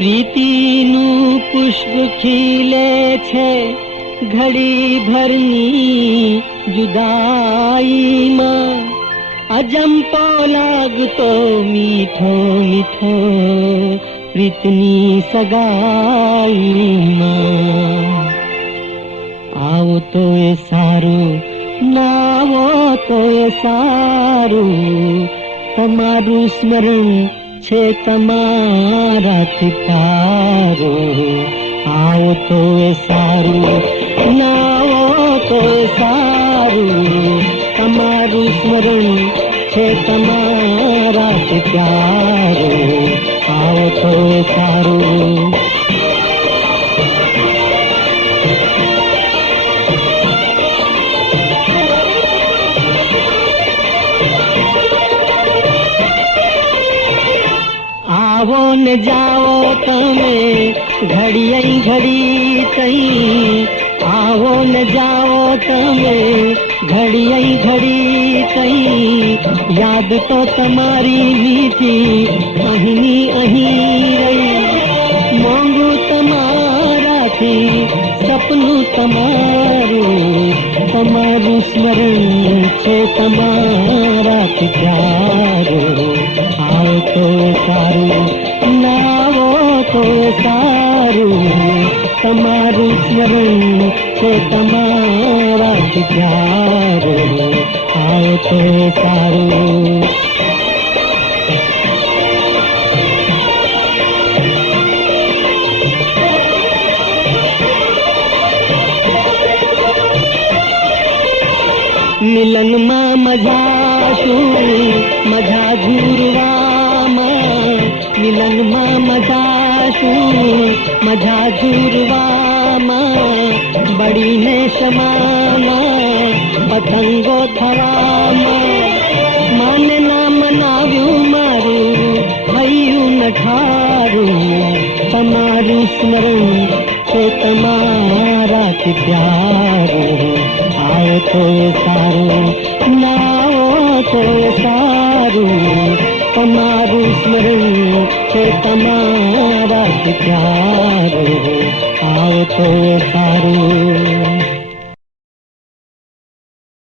प्रीतिનું પુષ્પ ખીલે છે ઘડી ભરની જુદાઈમાં અજંપો લાગતો મીઠો મીઠો પ્રીતની સગાઈમાં આવો તો એ સારું ના આવો તો એ સારું તમારું સ્મરણ છે તમારાથી પારો આવો તો એ સારું ના આવો તો એ સારું તમારું સ્મરણ છે તમારાથી પ્યારો આવો તો એ સારું आवो न जाओ तमे घड़ी घड़ी तई आवो न जाओ तमे घड़ी घड़ी तई याद तो तमारी मीठी अहीं अहीं रही मोंगू तमारा थी सपनू तमारू तमारू स्मरण छे तमारा प्यारो आओ तो सारू नावो तो सारू तमारू स्मरण छे तमारा प्यारो आओ तो सारू मिलन में मजा शू मजा झूरवामा मिलन में मजा शू मजा झूरवामा बड़ी ने समाना पतंगो थवामा माने ना मनाव्यू मारू भयू न ठारू तमारू स्मरण छे तमारा प्यारो आओ तो सारू नाओ तो सारू तमारू स्मरण छे तमारा प्यारो आओ तो सारू